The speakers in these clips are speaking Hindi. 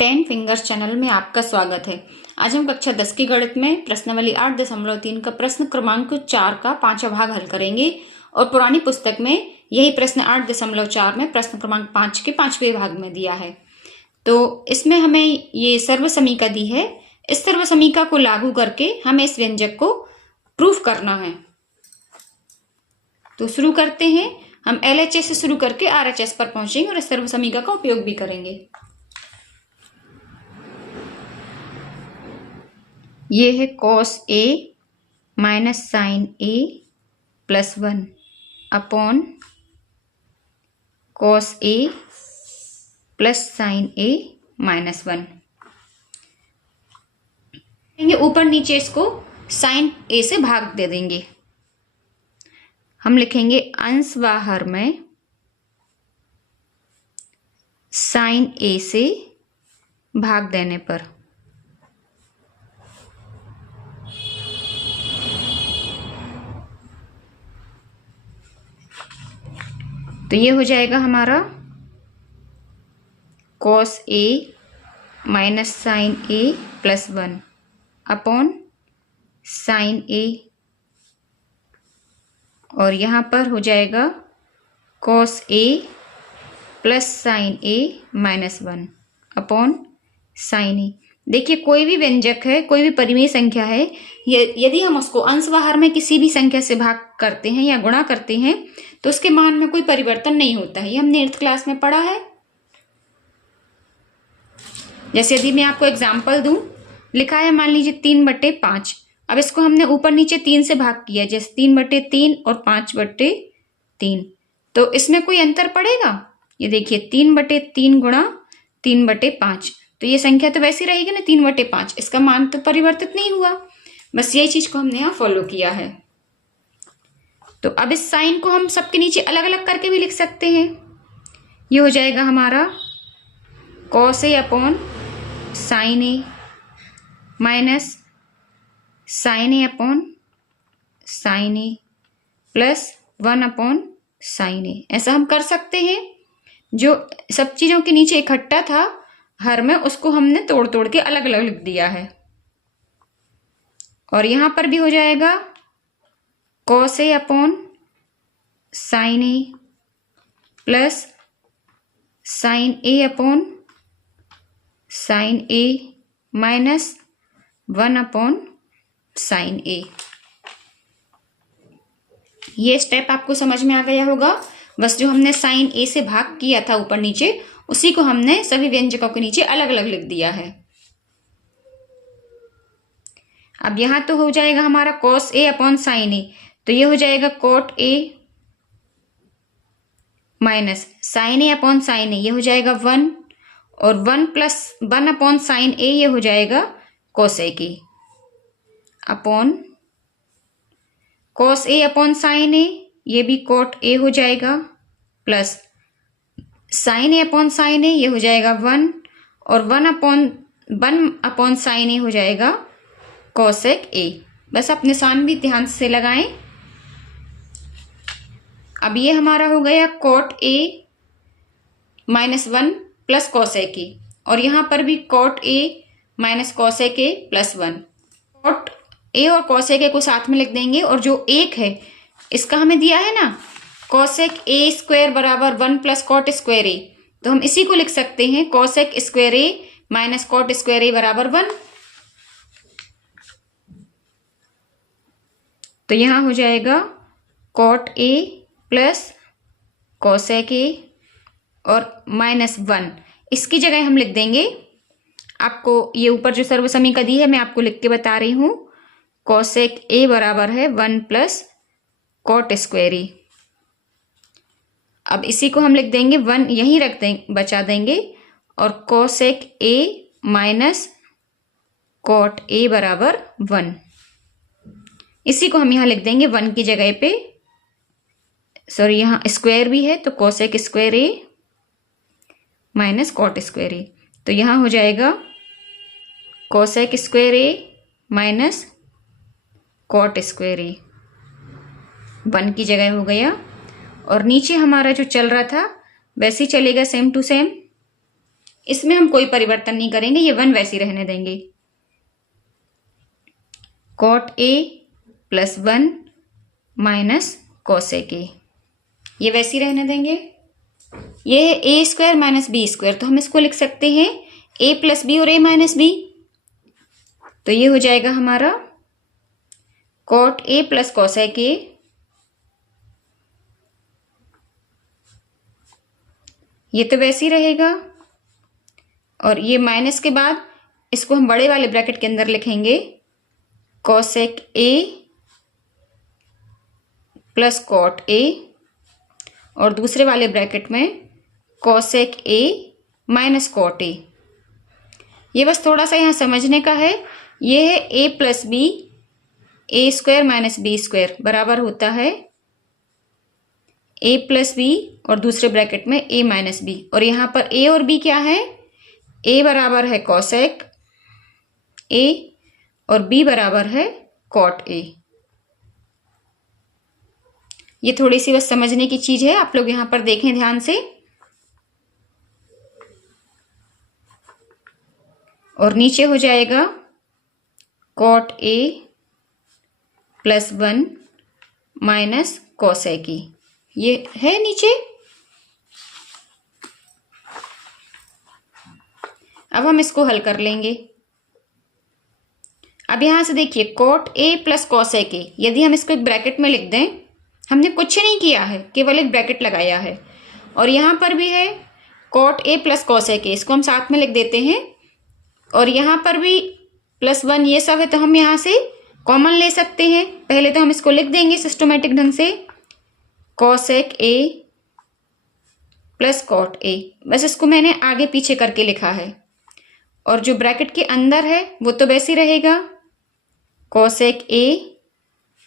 टेन फिंगर्स चैनल में आपका स्वागत है। आज हम कक्षा 10 की गणित में प्रश्नावली 8.3 का प्रश्न क्रमांक 4 का 5वां भाग हल करेंगे और पुरानी पुस्तक में यही प्रश्न 8.4 में प्रश्न क्रमांक 5 के 5वें भाग में दिया है। तो इसमें हमें ये सर्वसमीका दी है। इस सर्वसमीका को लागू करके हमें इस व्यंजक को प्रूफ करना है। तो शुरू करते हैं। हम LHS से शुरू करके RHS पर पहुंचेंगे और इस सर्वसमीका का उपयोग भी करेंगे। ये है cos A minus sine A plus 1 upon cos A plus sine A minus 1। ऊपर नीचे इसको साइन A से भाग दे देंगे। हम लिखेंगे अंश बाहर में साइन A से भाग देने पर तो ये हो जाएगा हमारा cos A minus sine A plus 1 upon sine A, और यहाँ पर हो जाएगा cos A plus sine A minus 1 upon sine A। देखिए, कोई भी व्यंजक है, कोई भी परिमेय संख्या है, यदि हम उसको अंश बाहर में किसी भी संख्या से भाग करते हैं या गुणा करते हैं तो उसके मान में कोई परिवर्तन नहीं होता है। ये हमने 8th क्लास में पढ़ा है। जैसे यदि मैं आपको एग्जाम्पल दूं, लिखा है मान लीजिए 3/5। अब इसको हमने ऊपर नीचे 3 से भाग किया, जैसे 3/3 और 5/3। तो इसमें कोई अंतर पड़ेगा? ये देखिए 3/3 गुणा 3/5, तो ये संख्या तो वैसी रहेगी ना 3/5, इसका मान तो परिवर्तित नहीं हुआ। बस यही चीज को हमने यहाँ फॉलो किया है। तो अब इस साइन को हम सबके नीचे अलग अलग करके भी लिख सकते हैं। ये हो जाएगा हमारा cos A upon sine A minus sine A upon sine A plus 1 upon sine A। ऐसा हम कर सकते हैं। जो सब चीजों के नीचे इकट्ठा था हर में, उसको हमने तोड़ तोड़ के अलग अलग लिख दिया है। और यहां पर भी हो जाएगा cos A upon sine A plus sine A upon sine A minus 1 upon sine A। ये स्टेप आपको समझ में आ गया होगा। बस जो हमने साइन A से भाग किया था ऊपर नीचे, उसी को हमने सभी व्यंजकों के नीचे अलग अलग लिख दिया है। अब यहां तो हो जाएगा हमारा cos A upon sine A, तो ये हो जाएगा cot A minus sine A upon sine A, ये हो जाएगा 1, और 1 प्लस 1 अपॉन साइन A, ये हो जाएगा cosec A upon cos A upon sine A, ये भी cot A हो जाएगा, plus sine A upon sine A, ये हो जाएगा 1, और 1 अपॉन साइन A हो जाएगा cosec A। बस आप निशान भी ध्यान से लगाएं। अब ये हमारा हो गया cot A minus 1 plus cosec A, और यहां पर भी cot A minus cosec A plus 1। cot A और cosec A को साथ में लिख देंगे, और जो एक है इसका हमें दिया है ना cosec A स्क्वायर बराबर 1 प्लस cot स्क्वायर A, तो हम इसी को लिख सकते हैं cosec square A minus cot square A बराबर 1। तो यहां हो जाएगा cot A plus cosec A और माइनस 1। इसकी जगह हम लिख देंगे, आपको ये ऊपर जो सर्वसमीका दी है मैं आपको लिख के बता रही हूं, cosec A बराबर है 1 प्लस cot स्क्वायर A। अब इसी को हम लिख देंगे 1 यहीं रख देंगे, बचा देंगे, और cosec A minus cot A बराबर 1। इसी को हम यहां लिख देंगे 1 की जगह पे, सॉरी यहाँ स्क्वायर भी है तो cosec square A minus cot square A। तो यहां हो जाएगा cosec square A minus cot square A, 1 की जगह हो गया। और नीचे हमारा जो चल रहा था वैसे ही चलेगा, सेम टू सेम। इसमें हम कोई परिवर्तन नहीं करेंगे, ये 1 वैसी रहने देंगे। Cot A plus 1 minus cosec A, ये वैसी रहने देंगे। ये है A square minus B square, तो हम इसको लिख सकते हैं ए प्लस बी और ए माइनस बी। तो ये हो जाएगा हमारा cot A plus cosec A, ये तो वैसे ही रहेगा। और ये माइनस के बाद इसको हम बड़े वाले ब्रैकेट के अंदर लिखेंगे cosec A plus cot A, और दूसरे वाले ब्रैकेट में cosec A minus cot A. ये बस थोड़ा सा यहाँ समझने का है। ये है ए प्लस बी, ए स्क्वायर माइनस बी स्क्वायर बराबर होता है ए प्लस बी और दूसरे ब्रैकेट में ए माइनस बी, और यहाँ पर ए और बी क्या है, ए बराबर है कोसेक ए और बी बराबर है कॉट ए। ये थोड़ी सी बस समझने की चीज है, आप लोग यहां पर देखें ध्यान से। और नीचे हो जाएगा cot A plus 1 minus cosec A, ये है नीचे। अब हम इसको हल कर लेंगे। अब यहां से देखिए cot A plus cosec A, यदि हम इसको एक ब्रैकेट में लिख दें, हमने कुछ नहीं किया है, केवल एक ब्रैकेट लगाया है। और यहाँ पर भी है cot A plus cosec A, इसको हम साथ में लिख देते हैं। और यहाँ पर भी प्लस 1 ये सब है, तो हम यहाँ से कॉमन ले सकते हैं। पहले तो हम इसको लिख देंगे सिस्टमेटिक ढंग से, cosec A plus cot A, बस इसको मैंने आगे पीछे करके लिखा है। और जो ब्रैकेट के अंदर है वो तो वैसे ही रहेगा, cosec A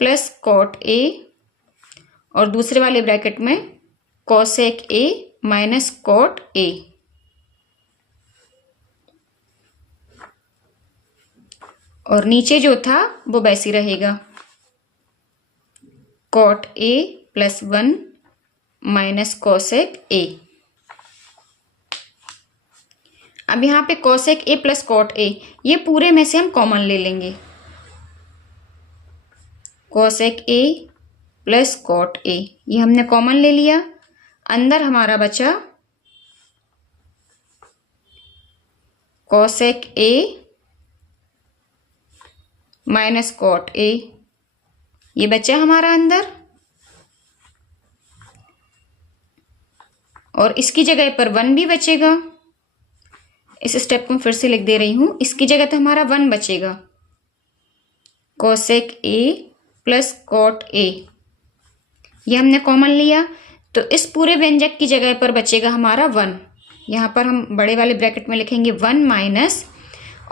plus cot A, और दूसरे वाले ब्रैकेट में cosec A minus cot A. और नीचे जो था वो वैसे रहेगा, cot A plus 1 minus cosec A. अब यहाँ पे cosec A plus cot A, ये पूरे में से हम कॉमन ले लेंगे, cosec A plus cot A, ये हमने कॉमन ले लिया। अंदर हमारा बचा cosec A minus cot A, ये बचा हमारा अंदर। और इसकी जगह पर 1 भी बचेगा। इस स्टेप को फिर से लिख दे रही हूं, इसकी जगह तो हमारा 1 बचेगा, cosec A plus cot A, ये हमने कॉमन लिया। तो इस पूरे व्यंजक की जगह पर बचेगा हमारा 1। यहाँ पर हम बड़े वाले ब्रैकेट में लिखेंगे 1 माइनस,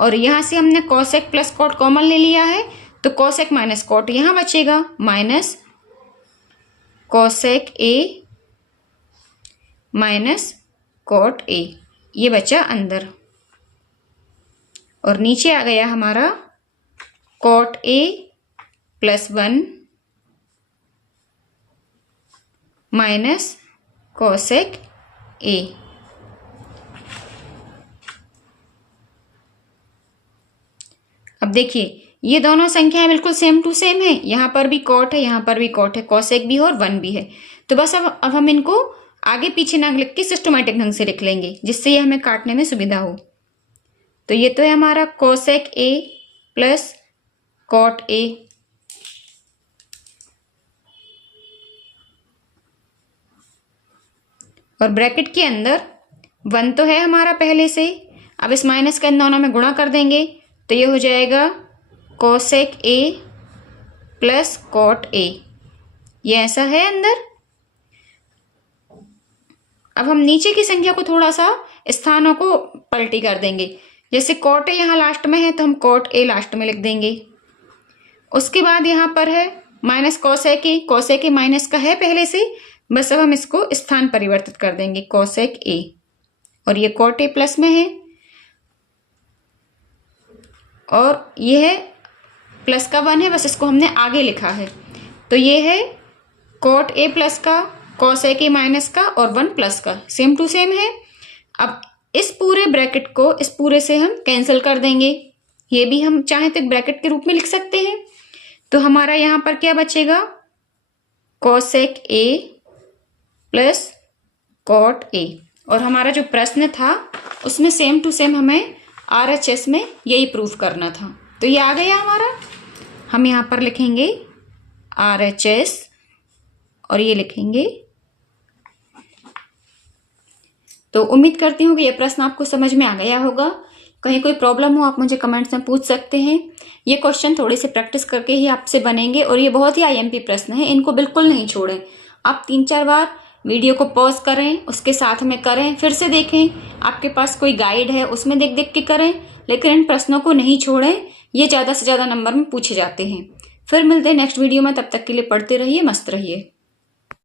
और यहाँ से हमने कोसेक प्लस कॉट कॉमन ले लिया है, तो कोसेक माइनस कॉट यहाँ बचेगा, minus cosec A minus cot A, ये बचा अंदर। और नीचे आ गया हमारा cot A plus 1 minus cosec A. अब देखिए ये दोनों संख्याएं बिल्कुल सेम टू सेम है, यहाँ पर भी कॉट है, यहाँ पर भी कॉट है, कोसेक भी है और 1 भी है। तो बस अब हम इनको आगे पीछे ना लिख के सिस्टमैटिक ढंग से लिख लेंगे, जिससे ये हमें काटने में सुविधा हो। तो ये तो है हमारा cosec A plus cot A, और ब्रैकेट के अंदर 1 तो है हमारा पहले से। अब इस माइनस के इन दोनों में गुणा कर देंगे, तो ये हो जाएगा cosec A plus cot A, ये ऐसा है अंदर। अब हम नीचे की संख्या को थोड़ा सा स्थानों को पलटी कर देंगे। जैसे कॉट ए यहाँ लास्ट में है, तो हम कॉट ए लास्ट में लिख देंगे। उसके बाद यहाँ पर है minus cosec A, cosec A minus का है पहले से, बस अब हम इसको स्थान परिवर्तित कर देंगे, कोसेक ए, और ये कॉट ए प्लस में है, और ये है प्लस का 1 है, बस इसको हमने आगे लिखा है। तो ये है कॉट ए प्लस का, कोसेक ए माइनस का और 1 प्लस का, सेम टू सेम है। अब इस पूरे ब्रैकेट को इस पूरे से हम कैंसिल कर देंगे, ये भी हम चाहे तो एक ब्रैकेट के रूप में लिख सकते हैं। तो हमारा यहाँ पर क्या बचेगा, cosec A plus cot A. और हमारा जो प्रश्न था उसमें सेम टू सेम हमें RHS में यही प्रूफ करना था। तो ये आ गया हमारा, हम यहाँ पर लिखेंगे RHS और ये लिखेंगे। तो उम्मीद करती हूँ कि ये प्रश्न आपको समझ में आ गया होगा। कहीं कोई प्रॉब्लम हो आप मुझे कमेंट्स में पूछ सकते हैं। ये क्वेश्चन थोड़ी सी प्रैक्टिस करके ही आपसे बनेंगे और ये बहुत ही IMP प्रश्न है, इनको बिल्कुल नहीं छोड़ें। आप 3-4 बार वीडियो को पॉज करें, उसके साथ में करें, फिर से देखें, आपके पास कोई गाइड है उसमें देख देख के करें, लेकिन इन प्रश्नों को नहीं छोड़ें, ये ज़्यादा से ज़्यादा नंबर में पूछे जाते हैं। फिर मिलते हैं नेक्स्ट वीडियो में, तब तक के लिए पढ़ते रहिए, मस्त रहिए।